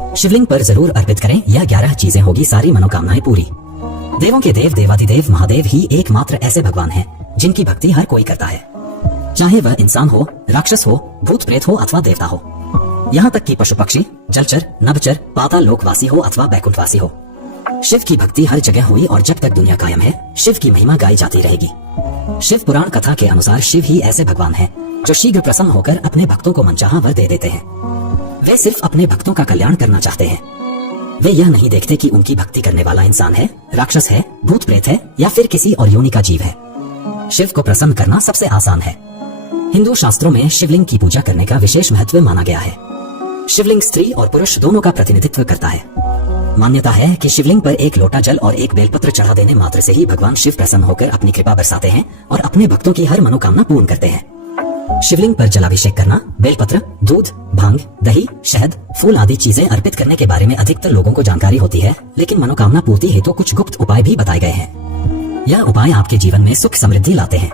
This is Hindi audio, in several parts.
शिवलिंग पर जरूर अर्पित करें, यह 11 चीजें होगी सारी मनोकामनाएं पूरी। देवों के देव देवाधिदेव महादेव ही एकमात्र ऐसे भगवान हैं जिनकी भक्ति हर कोई करता है, चाहे वह इंसान हो, राक्षस हो, भूत प्रेत हो अथवा देवता हो, यहाँ तक कि पशु पक्षी, जलचर, नभचर, पाताल लोकवासी हो अथवा बैकुंठवासी हो। शिव की भक्ति हर जगह हुई और जब तक दुनिया कायम है शिव की महिमा गाई जाती रहेगी। शिव पुराण कथा के अनुसार शिव ही ऐसे भगवान हैं जो शीघ्र प्रसन्न होकर अपने भक्तों को मनचाहा वर दे देते हैं। वे सिर्फ अपने भक्तों का कल्याण करना चाहते हैं। वे यह नहीं देखते कि उनकी भक्ति करने वाला इंसान है, राक्षस है, भूत प्रेत है या फिर किसी और योनि का जीव है। शिव को प्रसन्न करना सबसे आसान है। हिंदू शास्त्रों में शिवलिंग की पूजा करने का विशेष महत्व माना गया है। शिवलिंग स्त्री और पुरुष दोनों का प्रतिनिधित्व करता है। मान्यता है कि शिवलिंग पर एक लोटा जल और एक बेलपत्र चढ़ा देने मात्र से ही भगवान शिव प्रसन्न होकर अपनी कृपा बरसाते हैं और अपने भक्तों की हर मनोकामना पूर्ण करते हैं। शिवलिंग पर जलाभिषेक करना, बेलपत्र, दूध, भांग, दही, शहद, फूल आदि चीजें अर्पित करने के बारे में अधिकतर लोगों को जानकारी होती है, लेकिन मनोकामना पूर्ति हेतु कुछ गुप्त उपाय भी बताए गए हैं। यह उपाय आपके जीवन में सुख समृद्धि लाते हैं।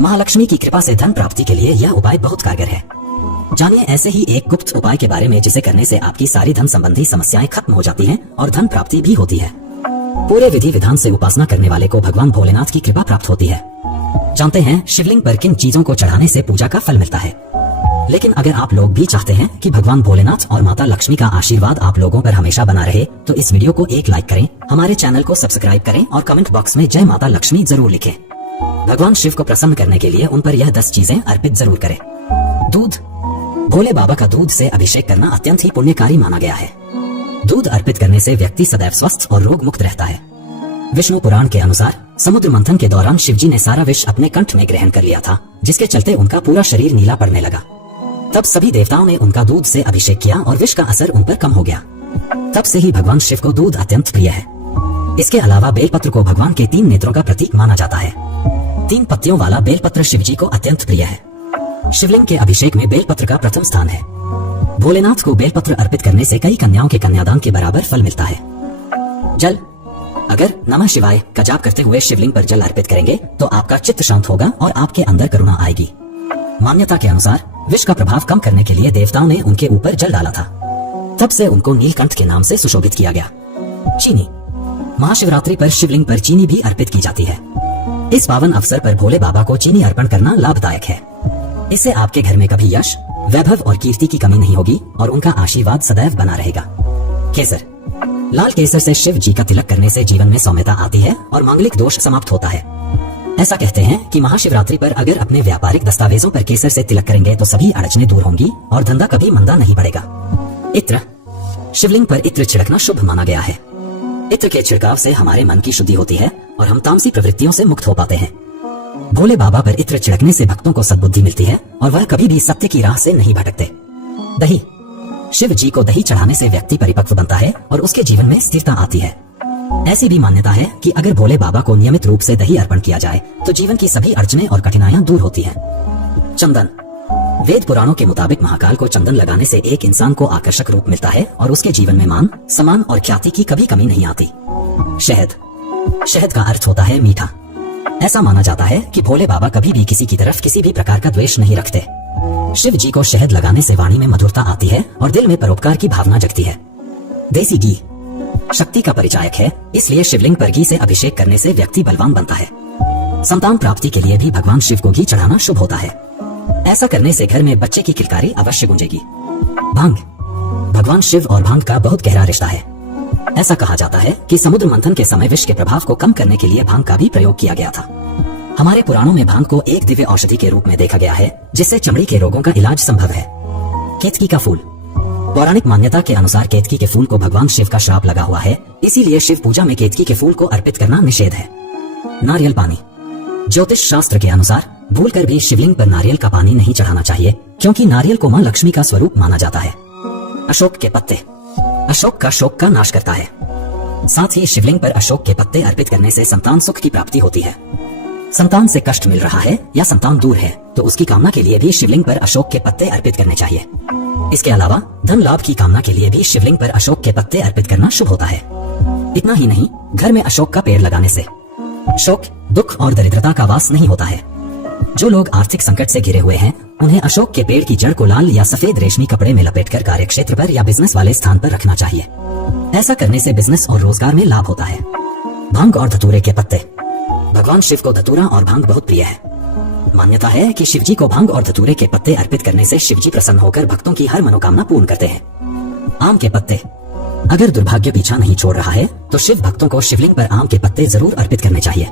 महालक्ष्मी की कृपा से धन प्राप्ति के लिए यह उपाय बहुत कारगर है। जानिए ऐसे ही एक गुप्त उपाय के बारे में जिसे करने से आपकी सारी धन संबंधी समस्याएं खत्म हो जाती हैं और धन प्राप्ति भी होती है। पूरे विधि विधान से उपासना करने वाले को भगवान भोलेनाथ की कृपा प्राप्त होती है। जानते हैं शिवलिंग पर किन चीजों को चढ़ाने से पूजा का फल मिलता है। लेकिन अगर आप लोग भी चाहते हैं कि भगवान भोलेनाथ और माता लक्ष्मी का आशीर्वाद आप लोगों पर हमेशा बना रहे, तो इस वीडियो को एक लाइक करें, हमारे चैनल को सब्सक्राइब करें और कमेंट बॉक्स में जय माता लक्ष्मी जरूर लिखें। भगवान शिव को प्रसन्न करने के लिए उन पर यह 10 चीजें अर्पित जरूर करें। दूध। भोले बाबा का दूध से अभिषेक करना अत्यंत ही पुण्यकारी माना गया है। दूध अर्पित करने से व्यक्ति सदैव स्वस्थ और रोग मुक्त रहता है। विष्णु पुराण के अनुसार समुद्र मंथन के दौरान शिवजी ने सारा विष अपने कंठ में ग्रहण कर लिया था, जिसके चलते उनका पूरा शरीर नीला पड़ने लगा। तब सभी देवताओं ने उनका दूध से अभिषेक किया और विष का असर उन पर कम हो गया। तब से ही भगवान शिव को दूध अत्यंत प्रिय है। इसके अलावा बेलपत्र को भगवान के 3 नेत्रों का प्रतीक माना जाता है। 3 पत्तियों वाला बेलपत्र शिवजी को अत्यंत प्रिय है। शिवलिंग के अभिषेक में बेलपत्र का प्रथम स्थान है। भोलेनाथ को बेलपत्र अर्पित करने से कई कन्याओं के कन्यादान के बराबर फल मिलता है। जल। अगर नमः शिवाय का जाप करते हुए शिवलिंग पर जल अर्पित करेंगे तो आपका चित्त शांत होगा और आपके अंदर करुणा आएगी। मान्यता के अनुसार विष का प्रभाव कम करने के लिए देवताओं ने उनके ऊपर जल डाला था। तब से उनको नीलकंठ के नाम से सुशोभित किया गया। चीनी। महाशिवरात्रि पर शिवलिंग पर चीनी भी अर्पित की जाती है। इस पावन अवसर पर भोले बाबा को चीनी अर्पण करना लाभदायक है। इससे आपके घर में कभी यश, वैभव और कीर्ति की कमी नहीं होगी और उनका आशीर्वाद सदैव बना रहेगा। केसर। लाल केसर से शिव जी का तिलक करने से जीवन में सौम्यता आती है और मांगलिक दोष समाप्त होता है। ऐसा कहते हैं कि महाशिवरात्रि पर अगर अपने व्यापारिक दस्तावेजों पर केसर से तिलक करेंगे तो सभी अड़चने दूर होंगी और धंधा कभी मंदा नहीं पड़ेगा। इत्र। शिवलिंग पर इत्र छिड़कना शुभ माना गया है। इत्र के छिड़काव से हमारे मन की शुद्धि होती है और हम तामसी प्रवृत्तियों से मुक्त हो पाते हैं। भोले बाबा पर इत्र छिड़कने से भक्तों को सद्बुद्धि मिलती है और वह कभी भी सत्य की राह से नहीं भटकते। दही। शिव जी को दही चढ़ाने से व्यक्ति परिपक्व बनता है और उसके जीवन में स्थिरता आती है। ऐसी भी मान्यता है कि अगर भोले बाबा को नियमित रूप से दही अर्पण किया जाए तो जीवन की सभी अड़चने और कठिनाइयां दूर होती हैं। चंदन। वेद पुराणों के मुताबिक महाकाल को चंदन लगाने से एक इंसान को आकर्षक रूप मिलता है और उसके जीवन में मान, सम्मान और ख्याति की कभी कमी नहीं आती। शहद। शहद का अर्थ होता है मीठा। ऐसा माना जाता है कि भोले बाबा कभी भी किसी की तरफ किसी भी प्रकार का द्वेष नहीं रखते। शिव जी को शहद लगाने से वाणी में मधुरता आती है और दिल में परोपकार की भावना जगती है। देसी घी शक्ति का परिचायक है, इसलिए शिवलिंग पर घी से अभिषेक करने से व्यक्ति बलवान बनता है। संतान प्राप्ति के लिए भी भगवान शिव को घी चढ़ाना शुभ होता है। ऐसा करने से घर में बच्चे की किलकारी अवश्य गूंजेगी। भांग। भगवान शिव और भांग का बहुत गहरा रिश्ता है। ऐसा कहा जाता है कि समुद्र मंथन के समय विष के प्रभाव को कम करने के लिए भांग का भी प्रयोग किया गया था। हमारे पुराणों में भांग को एक दिव्य औषधि के रूप में देखा गया है, जिससे चमड़ी के रोगों का इलाज संभव है। केतकी का फूल। पौराणिक मान्यता के अनुसार केतकी के फूल को भगवान शिव का श्राप लगा हुआ है, इसीलिए शिव पूजा में केतकी के फूल को अर्पित करना निषेध है। नारियल पानी। ज्योतिष शास्त्र के अनुसार भूलकर भी शिवलिंग पर नारियल का पानी नहीं चढ़ाना चाहिए, क्योंकि नारियल को मां लक्ष्मी का स्वरूप माना जाता है। अशोक के पत्ते। अशोक का शोक का नाश करता है। साथ ही शिवलिंग पर अशोक के पत्ते अर्पित करने से संतान सुख की प्राप्ति होती है। संतान से कष्ट मिल रहा है या संतान दूर है तो उसकी कामना के लिए भी शिवलिंग पर अशोक के पत्ते अर्पित करने चाहिए। इसके अलावा धन लाभ की कामना के लिए भी शिवलिंग पर अशोक के पत्ते अर्पित करना शुभ होता है। इतना ही नहीं, घर में अशोक का पेड़ लगाने से शोक, दुख और दरिद्रता का वास नहीं होता है। जो लोग आर्थिक संकट से घिरे हुए हैं उन्हें अशोक के पेड़ की जड़ को लाल या सफेद रेशमी कपड़े में लपेटकर कार्यक्षेत्र पर या बिजनेस वाले स्थान पर रखना चाहिए। ऐसा करने से बिजनेस और रोजगार में लाभ होता है। भांग और धतूरे के पत्ते। भगवान शिव को धतूरा और भांग बहुत प्रिय है। मान्यता है कि शिवजी को भांग और धतूरे के पत्ते अर्पित करने से शिवजी प्रसन्न होकर भक्तों की हर मनोकामना पूर्ण करते हैं। आम के पत्ते। अगर दुर्भाग्य पीछा नहीं छोड़ रहा है तो शिव भक्तों को शिवलिंग पर आम के पत्ते जरूर अर्पित करने चाहिए।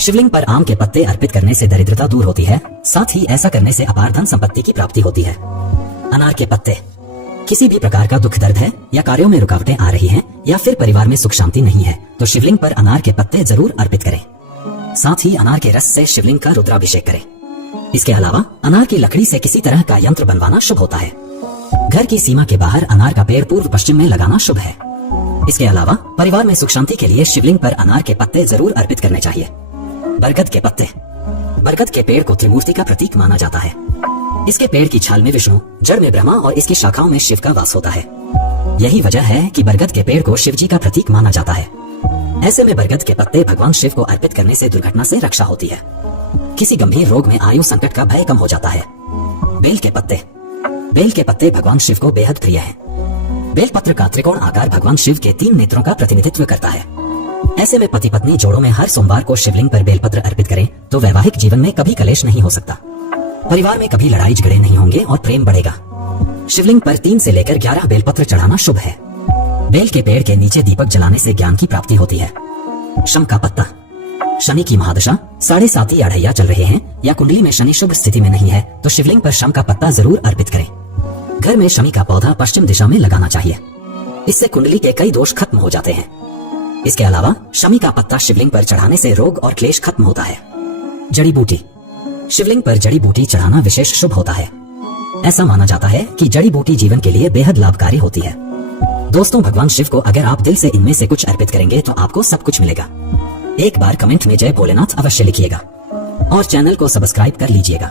शिवलिंग पर आम के पत्ते अर्पित करने से दरिद्रता दूर होती है, साथ ही ऐसा करने से अपार धन संपत्ति की प्राप्ति होती है। अनार के पत्ते। किसी भी प्रकार का दुख दर्द है या कार्यों में रुकावटें आ रही हैं या फिर परिवार में सुख शांति नहीं है तो शिवलिंग पर अनार के पत्ते जरूर अर्पित करें। साथ ही अनार के रस से शिवलिंग का रुद्राभिषेक करें। इसके अलावा अनार की लकड़ी से किसी तरह का यंत्र बनवाना शुभ होता है। घर की सीमा के बाहर अनार का पेड़ पूर्व पश्चिम में लगाना शुभ है। इसके अलावा परिवार में सुख शांति के लिए शिवलिंग पर अनार के पत्ते जरूर अर्पित करने चाहिए। बरगद के पत्ते। बरगद के पेड़ को त्रिमूर्ति का प्रतीक माना जाता है। इसके पेड़ की छाल में विष्णु, जड़ में ब्रह्मा और इसकी शाखाओं में शिव का वास होता है। यही वजह है कि बरगद के पेड़ को शिवजी का प्रतीक माना जाता है। ऐसे में बरगद के पत्ते भगवान शिव को अर्पित करने से दुर्घटना से रक्षा होती है। किसी गंभीर रोग में आयु संकट का भय कम हो जाता है। बेल के पत्ते। बेल के पत्ते भगवान शिव को बेहद प्रिय है। बेलपत्र का त्रिकोण आकार भगवान शिव के 3 नेत्रों का प्रतिनिधित्व करता है। ऐसे में पति पत्नी जोड़ों में हर सोमवार को शिवलिंग पर बेलपत्र अर्पित करें तो वैवाहिक जीवन में कभी कलेश नहीं हो सकता। परिवार में कभी लड़ाई झगड़े नहीं होंगे और प्रेम बढ़ेगा। शिवलिंग पर 3 से लेकर 11 बेलपत्र चढ़ाना शुभ है। बेल के पेड़ के नीचे दीपक जलाने से ज्ञान की प्राप्ति होती है। शम का पत्ता। शनि की महादशा 7.5 या अढ़ैया चल रहे हैं या कुंडली में शनि शुभ स्थिति में नहीं है तो शिवलिंग पर शम का पत्ता जरूर अर्पित करें। घर में शमी का पौधा पश्चिम दिशा में लगाना चाहिए। इससे कुंडली के कई दोष खत्म हो जाते हैं। इसके अलावा शमी का पत्ता शिवलिंग पर चढ़ाने से रोग और क्लेश खत्म होता है। जड़ी बूटी। शिवलिंग पर जड़ी बूटी चढ़ाना विशेष शुभ होता है। ऐसा माना जाता है कि जड़ी बूटी जीवन के लिए बेहद लाभकारी होती है। दोस्तों, भगवान शिव को अगर आप दिल से इनमें से कुछ अर्पित करेंगे तो आपको सब कुछ मिलेगा। एक बार कमेंट में जय भोलेनाथ अवश्य लिखिएगा और चैनल को सब्सक्राइब कर लीजिएगा।